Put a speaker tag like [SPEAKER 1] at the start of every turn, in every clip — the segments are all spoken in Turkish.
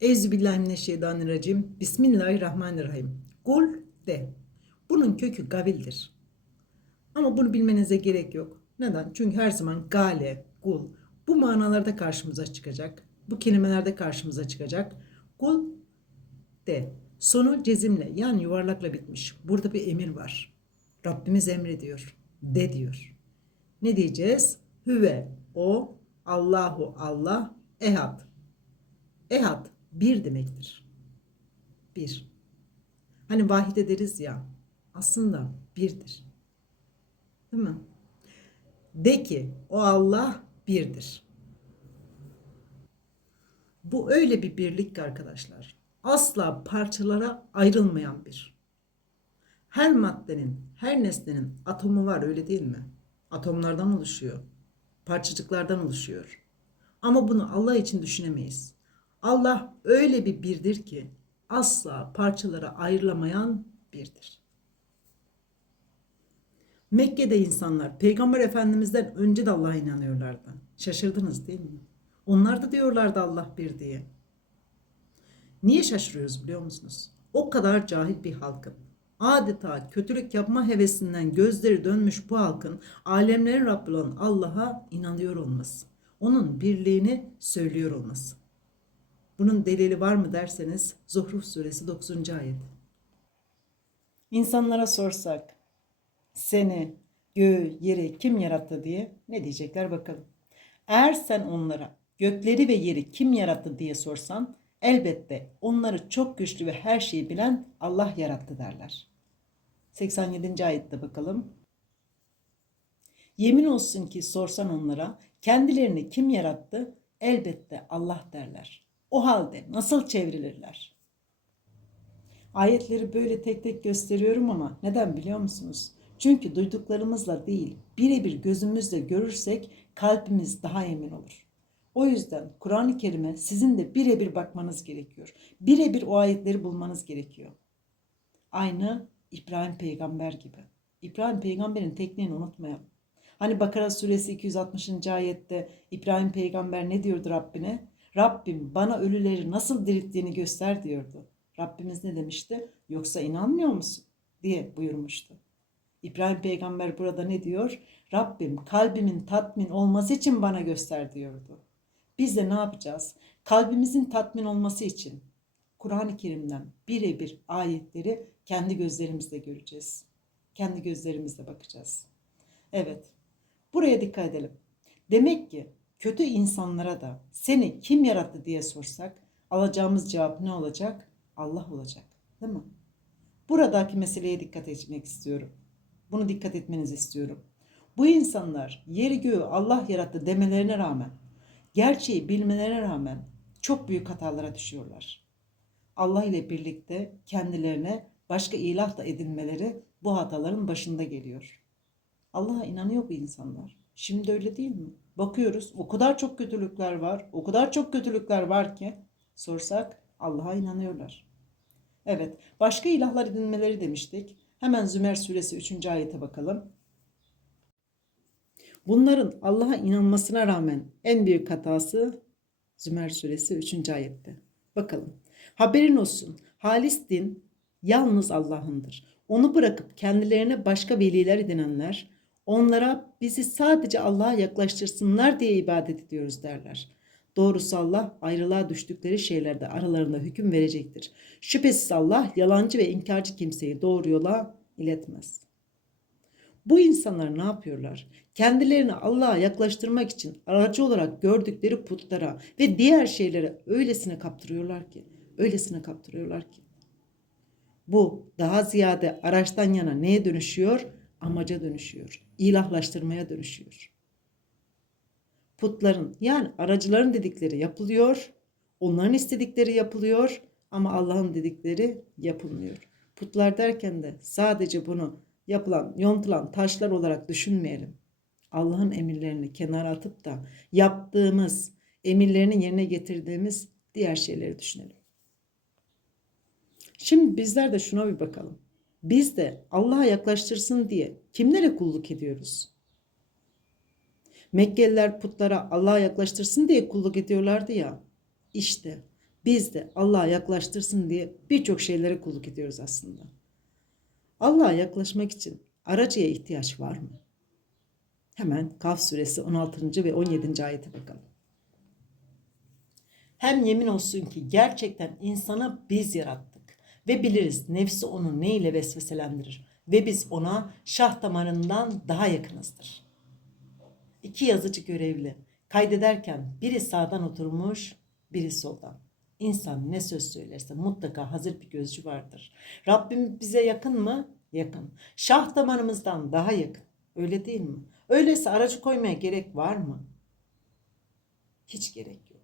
[SPEAKER 1] Euzubillahimineşşeytanirracim. Bismillahirrahmanirrahim. Kul de. Bunun kökü gavildir. Ama bunu bilmenize gerek yok. Neden? Çünkü her zaman gale, kul bu manalarda karşımıza çıkacak. Bu kelimelerde karşımıza çıkacak. Kul de. Sonu cezimle yani yuvarlakla bitmiş. Burada bir emir var. Rabbimiz emrediyor. De diyor. Ne diyeceğiz? Hüve, o, Allahu, Allah, ehad. Ehad bir demektir. Bir. Hani vahide deriz ya aslında birdir. Değil mi? De ki o Allah birdir. Bu öyle bir birlik ki arkadaşlar. Asla parçalara ayrılmayan bir. Her maddenin, her nesnenin atomu var öyle değil mi? Atomlardan oluşuyor. Parçacıklardan oluşuyor. Ama bunu Allah için düşünemeyiz. Allah öyle bir birdir ki asla parçalara ayrılamayan birdir. Mekke'de insanlar Peygamber Efendimiz'den önce de Allah'a inanıyorlardı. Şaşırdınız değil mi? Onlar da diyorlardı Allah bir diye. Niye şaşırıyoruz biliyor musunuz? O kadar cahil bir halkın. Adeta kötülük yapma hevesinden gözleri dönmüş bu halkın alemlerin Rabbi olan Allah'a inanıyor olması. Onun birliğini söylüyor olması. Bunun delili var mı derseniz Zuhruf suresi 9. ayet. İnsanlara sorsak seni, göğü, yeri kim yarattı diye ne diyecekler bakalım. Eğer sen onlara gökleri ve yeri kim yarattı diye sorsan elbette onları çok güçlü ve her şeyi bilen Allah yarattı derler. 87. ayette bakalım. Yemin olsun ki sorsan onlara kendilerini kim yarattı? Elbette Allah derler. O halde nasıl çevrilirler? Ayetleri böyle tek tek gösteriyorum ama neden biliyor musunuz? Çünkü duyduklarımızla değil, birebir gözümüzle görürsek kalbimiz daha emin olur. O yüzden Kur'an-ı Kerim'e sizin de birebir bakmanız gerekiyor. Birebir o ayetleri bulmanız gerekiyor. Aynı İbrahim peygamber gibi. İbrahim peygamberin tekniğini unutmayalım. Hani Bakara suresi 260. ayette İbrahim peygamber ne diyordu Rabbine? Rabbim bana ölüleri nasıl dirilttiğini göster diyordu. Rabbimiz ne demişti? Yoksa inanmıyor musun? diye buyurmuştu. İbrahim peygamber burada ne diyor? Rabbim kalbimin tatmin olması için bana göster diyordu. Biz de ne yapacağız? Kalbimizin tatmin olması için Kur'an-ı Kerim'den birebir ayetleri kendi gözlerimizle göreceğiz. Kendi gözlerimizle bakacağız. Evet. Buraya dikkat edelim. Demek ki kötü insanlara da seni kim yarattı diye sorsak alacağımız cevap ne olacak? Allah olacak. Değil mi? Buradaki meseleye dikkat etmek istiyorum. Bunu dikkat etmenizi istiyorum. Bu insanlar yeri göğü Allah yarattı demelerine rağmen, gerçeği bilmelerine rağmen çok büyük hatalara düşüyorlar. Allah ile birlikte kendilerine başka ilah da edinmeleri bu hataların başında geliyor. Allah'a inanıyor bu insanlar. Şimdi öyle değil mi? Bakıyoruz o kadar çok kötülükler var, o kadar çok kötülükler var ki sorsak Allah'a inanıyorlar. Evet, başka ilahlar edinmeleri demiştik. Hemen Zümer suresi 3. ayete bakalım. Bunların Allah'a inanmasına rağmen en büyük hatası Zümer suresi 3. ayette. Bakalım. Haberin olsun. Halis din yalnız Allah'ındır. Onu bırakıp kendilerine başka veliler edinenler onlara bizi sadece Allah'a yaklaştırsınlar diye ibadet ediyoruz derler. Doğrusu Allah ayrılığa düştükleri şeylerde aralarında hüküm verecektir. Şüphesiz Allah yalancı ve inkarcı kimseyi doğru yola iletmez. Bu insanlar ne yapıyorlar? Kendilerini Allah'a yaklaştırmak için aracı olarak gördükleri putlara ve diğer şeylere öylesine kaptırıyorlar ki, öylesine kaptırıyorlar ki. Bu daha ziyade araçtan yana neye dönüşüyor? Amaca dönüşüyor. İlahlaştırmaya dönüşüyor putların yani aracıların dedikleri yapılıyor. Onların istedikleri yapılıyor ama Allah'ın dedikleri yapılmıyor. Putlar derken de sadece bunu yapılan, yontulan taşlar olarak düşünmeyelim. Allah'ın emirlerini kenara atıp da yaptığımız, emirlerini yerine getirdiğimiz diğer şeyleri düşünelim. Şimdi bizler de şuna bir bakalım. Biz de Allah'a yaklaştırsın diye kimlere kulluk ediyoruz? Mekkeliler putlara Allah'a yaklaştırsın diye kulluk ediyorlardı ya. İşte Biz de Allah'a yaklaştırsın diye birçok şeylere kulluk ediyoruz aslında. Allah'a yaklaşmak için aracıya ihtiyaç var mı? Hemen Kaf suresi 16. ve 17. ayete bakalım. Hem yemin olsun ki gerçekten insanı biz yarattık ve biliriz nefsi onu ne ile vesveselendirir ve biz ona şah damarından daha yakınızdır. İki yazıcı görevli kaydederken biri sağdan oturmuş, biri soldan. İnsan ne söz söylerse mutlaka hazır bir gözcü vardır. Rabbim bize yakın mı? Yakın. Şah damarımızdan daha yakın. Öyle değil mi? Öyleyse aracı koymaya gerek var mı? Hiç gerek yok.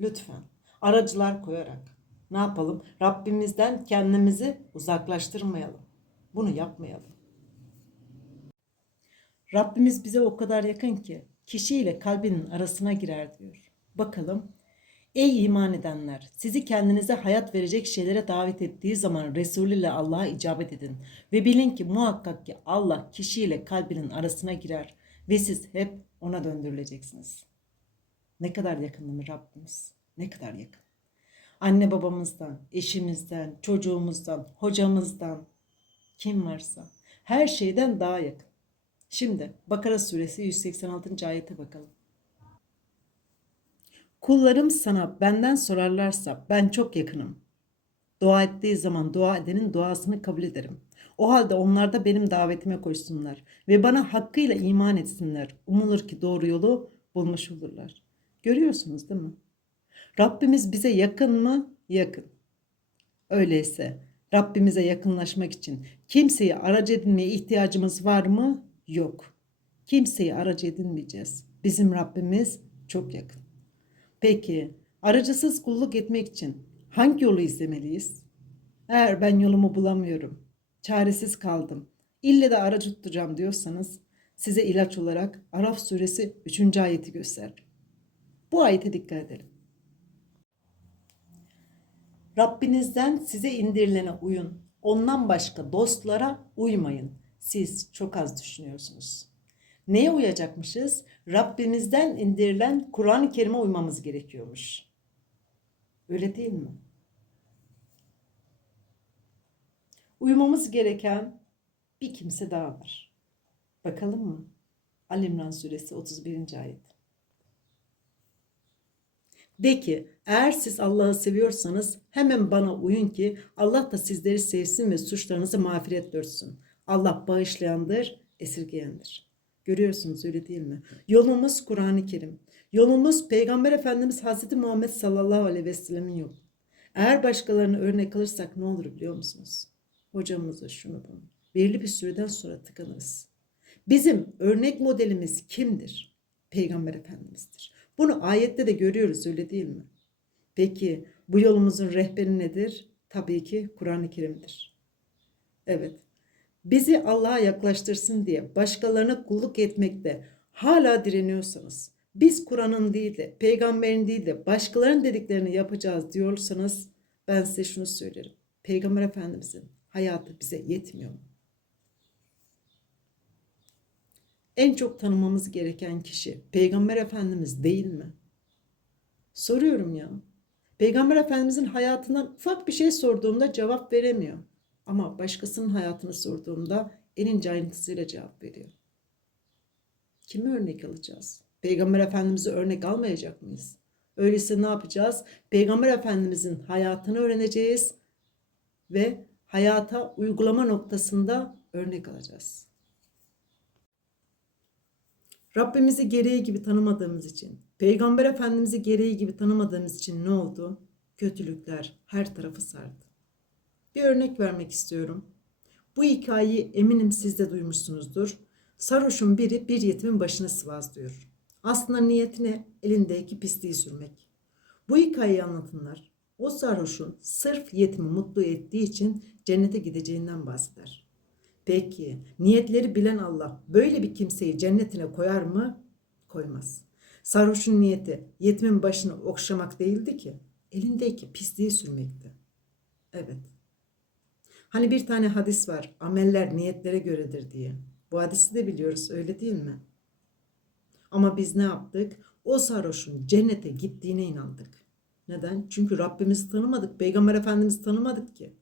[SPEAKER 1] Lütfen aracılar koyarak ne yapalım? Rabbimizden kendimizi uzaklaştırmayalım. Bunu yapmayalım. Rabbimiz bize o kadar yakın ki kişiyle kalbinin arasına girer diyor. Bakalım. Ey iman edenler, sizi kendinize hayat verecek şeylere davet ettiği zaman Resulü ile Allah'a icabet edin ve bilin ki muhakkak ki Allah kişiyle kalbinin arasına girer ve siz hep ona döndürüleceksiniz. Ne kadar yakın değil mi Rabbimiz? Ne kadar yakın. Anne babamızdan, eşimizden, çocuğumuzdan, hocamızdan, kim varsa her şeyden daha yakın. Şimdi Bakara suresi 186. ayete bakalım. Kullarım sana benden sorarlarsa ben çok yakınım. Dua ettiği zaman dua edenin duasını kabul ederim. O halde onlar da benim davetime koşsunlar ve bana hakkıyla iman etsinler. Umulur ki doğru yolu bulmuş olurlar. Görüyorsunuz değil mi? Rabbimiz bize yakın mı? Yakın. Öyleyse Rabbimize yakınlaşmak için kimseyi aracı edinmeye ihtiyacımız var mı? Yok. Kimseyi aracı edinmeyeceğiz. Bizim Rabbimiz çok yakın. Peki aracısız kulluk etmek için hangi yolu izlemeliyiz? Eğer ben yolumu bulamıyorum, çaresiz kaldım, ille de aracı tutacağım diyorsanız size ilaç olarak Araf suresi 3. ayeti gösterdim. Bu ayete dikkat edelim. Rabbinizden size indirilene uyun. Ondan başka dostlara uymayın. Siz çok az düşünüyorsunuz. Neye uyacakmışız? Rabbimizden indirilen Kur'an-ı Kerim'e uymamız gerekiyormuş. Öyle değil mi? Uymamız gereken bir kimse daha var. Bakalım mı? Ali İmran suresi 31. ayet. De ki eğer siz Allah'ı seviyorsanız hemen bana uyun ki Allah da sizleri sevsin ve suçlarınızı mağfiret görsün. Allah bağışlayandır, esirgeyendir. Görüyorsunuz öyle değil mi? Yolumuz Kur'an-ı Kerim. Yolumuz Peygamber Efendimiz Hazreti Muhammed sallallahu aleyhi ve sellemin yolu. Eğer başkalarını örnek alırsak ne olur biliyor musunuz? Hocamıza şunu bunu. Belirli bir süreden sonra tıkanırız. Bizim örnek modelimiz kimdir? Peygamber Efendimiz'dir. Bunu ayette de görüyoruz öyle değil mi? Peki bu yolumuzun rehberi nedir? Tabii ki Kur'an-ı Kerim'dir. Evet. Bizi Allah'a yaklaştırsın diye başkalarına kulluk etmekte hala direniyorsanız, biz Kur'an'ın değil de, peygamberin değil de başkalarının dediklerini yapacağız diyorsanız ben size şunu söylerim. Peygamber Efendimizin hayatı bize yetmiyor mu? En çok tanımamız gereken kişi Peygamber Efendimiz değil mi? Soruyorum ya. Peygamber Efendimizin hayatından ufak bir şey sorduğumda cevap veremiyor. Ama başkasının hayatını sorduğumda en ince ayrıntısıyla cevap veriyor. Kimi örnek alacağız? Peygamber Efendimiz'i örnek almayacak mıyız? Öyleyse ne yapacağız? Peygamber Efendimizin hayatını öğreneceğiz ve hayata uygulama noktasında örnek alacağız. Rabbimizi gereği gibi tanımadığımız için, Peygamber Efendimiz'i gereği gibi tanımadığımız için ne oldu? Kötülükler her tarafı sardı. Bir örnek vermek istiyorum. Bu hikayeyi eminim siz de duymuşsunuzdur. Sarhoşun biri bir yetimin başını sıvazlıyor. Aslında niyetine elindeki pisliği sürmek. Bu hikayeyi anlatanlar o sarhoşun sırf yetimi mutlu ettiği için cennete gideceğinden bahseder. Peki niyetleri bilen Allah böyle bir kimseyi cennetine koyar mı? Koymaz. Sarhoşun niyeti yetimin başını okşamak değildi ki. Elindeki pisliği sürmekti. Evet. Hani bir tane hadis var. Ameller niyetlere göredir diye. Bu hadisi de biliyoruz öyle değil mi? Ama biz ne yaptık? O sarhoşun cennete gittiğine inandık. Neden? Çünkü Rabbimizi tanımadık, Peygamber Efendimiz'i tanımadık ki.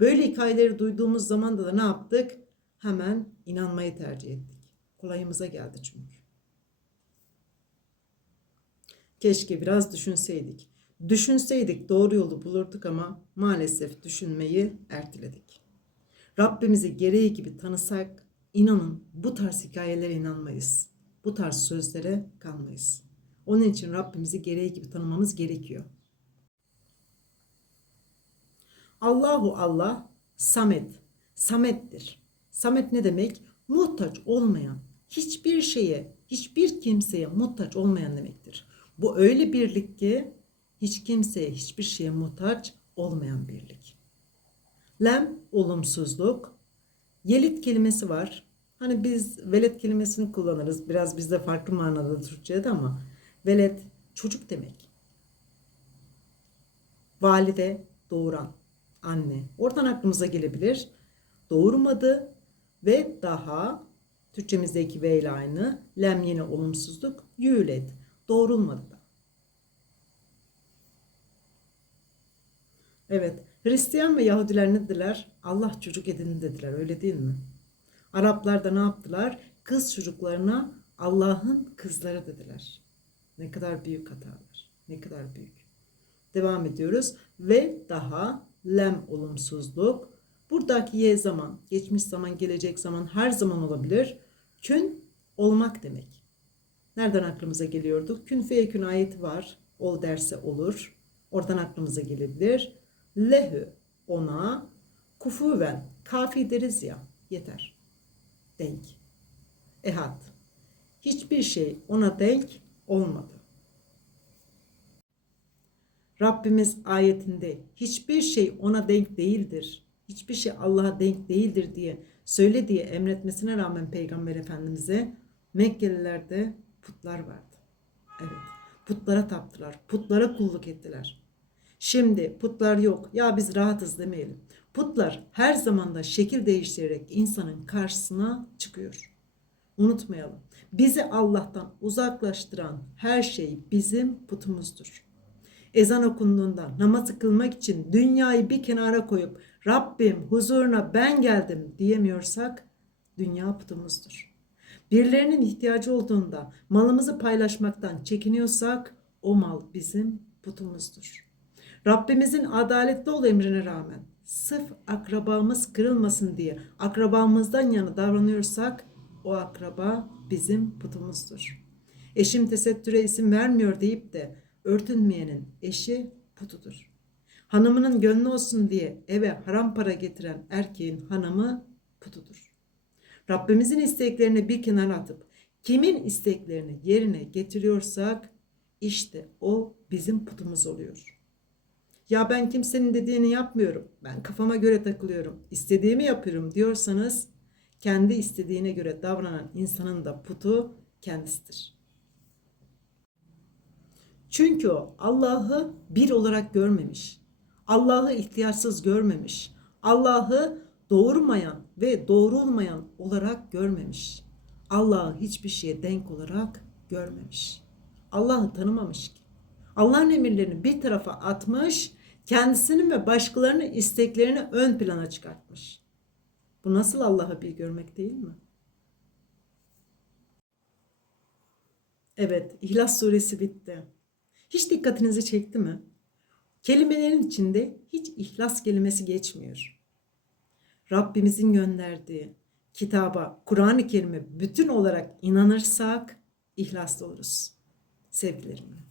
[SPEAKER 1] Böyle hikayeleri duyduğumuz zaman da ne yaptık? Hemen inanmayı tercih ettik. Kolayımıza geldi çünkü. Keşke biraz düşünseydik. Düşünseydik doğru yolu bulurduk ama maalesef düşünmeyi erteledik. Rabbimizi gereği gibi tanısak inanın bu tarz hikayelere inanmayız. Bu tarz sözlere kalmayız. Onun için Rabbimizi gereği gibi tanımamız gerekiyor. Allahu Allah Samet. Samettir. Samet ne demek? Muhtaç olmayan, hiçbir şeye, hiçbir kimseye muhtaç olmayan demektir. Bu öyle birlik ki hiç kimseye, hiçbir şeye muhtaç olmayan birlik. Lem olumsuzluk. Yelit kelimesi var. Hani biz velet kelimesini kullanırız. Biraz bizde farklı manada Türkçe'de ama velet çocuk demek. Valide doğuran anne. Oradan aklımıza gelebilir. Doğurmadı ve daha Türkçemizdeki ve ile aynı. Lem yine olumsuzluk. Yület. Doğrulmadı da. Evet. Hristiyan ve Yahudiler ne dediler? Allah çocuk edinin dediler. Öyle değil mi? Araplar da ne yaptılar? Kız çocuklarına Allah'ın kızları dediler. Ne kadar büyük hatalar. Ne kadar büyük. Devam ediyoruz. Ve daha lem olumsuzluk. Buradaki y zaman, geçmiş zaman, gelecek zaman her zaman olabilir. Kün olmak demek. Nereden aklımıza geliyordu? Kün feyekün ayeti var. Ol derse olur. Oradan aklımıza gelebilir. Lehü ona kufuven kafi deriz ya yeter. Denk. Ehad. Hiçbir şey ona denk olmadı. Rabbimiz ayetinde hiçbir şey ona denk değildir. Hiçbir şey Allah'a denk değildir diye söylediği emretmesine rağmen Peygamber Efendimiz'e Mekkelilerde putlar vardı. Evet. Putlara taptılar. Putlara kulluk ettiler. Şimdi putlar yok. Ya biz rahatız demeyelim. Putlar her zaman da şekil değiştirerek insanın karşısına çıkıyor. Unutmayalım. Bizi Allah'tan uzaklaştıran her şey bizim putumuzdur. Ezan okunduğunda namazı kılmak için dünyayı bir kenara koyup Rabbim huzuruna ben geldim diyemiyorsak dünya putumuzdur. Birilerinin ihtiyacı olduğunda malımızı paylaşmaktan çekiniyorsak o mal bizim putumuzdur. Rabbimizin adaletli ol emrine rağmen sırf akrabamız kırılmasın diye akrabamızdan yana davranıyorsak o akraba bizim putumuzdur. Eşim tesettüre isim vermiyor deyip de örtünmeyenin eşi putudur. Hanımının gönlü olsun diye eve haram para getiren erkeğin hanımı putudur. Rabbimizin isteklerini bir kenara atıp kimin isteklerini yerine getiriyorsak işte o bizim putumuz oluyor. Ya ben kimsenin dediğini yapmıyorum. Ben kafama göre takılıyorum. İstediğimi yapıyorum diyorsanız kendi istediğine göre davranan insanın da putu kendisidir. Çünkü o Allah'ı bir olarak görmemiş. Allah'ı ihtiyaçsız görmemiş. Allah'ı doğurmayan ve doğrulmayan olarak görmemiş. Allah'ı hiçbir şeye denk olarak görmemiş. Allah'ı tanımamış ki. Allah'ın emirlerini bir tarafa atmış, kendisinin ve başkalarının isteklerini ön plana çıkartmış. Bu nasıl Allah'ı bir görmek değil mi? Evet, İhlas suresi bitti. Hiç dikkatinizi çekti mi? Kelimelerin içinde hiç ihlas kelimesi geçmiyor. Rabbimizin gönderdiği kitaba, Kur'an-ı Kerim'e bütün olarak inanırsak ihlaslı oluruz. Sevgilerimle.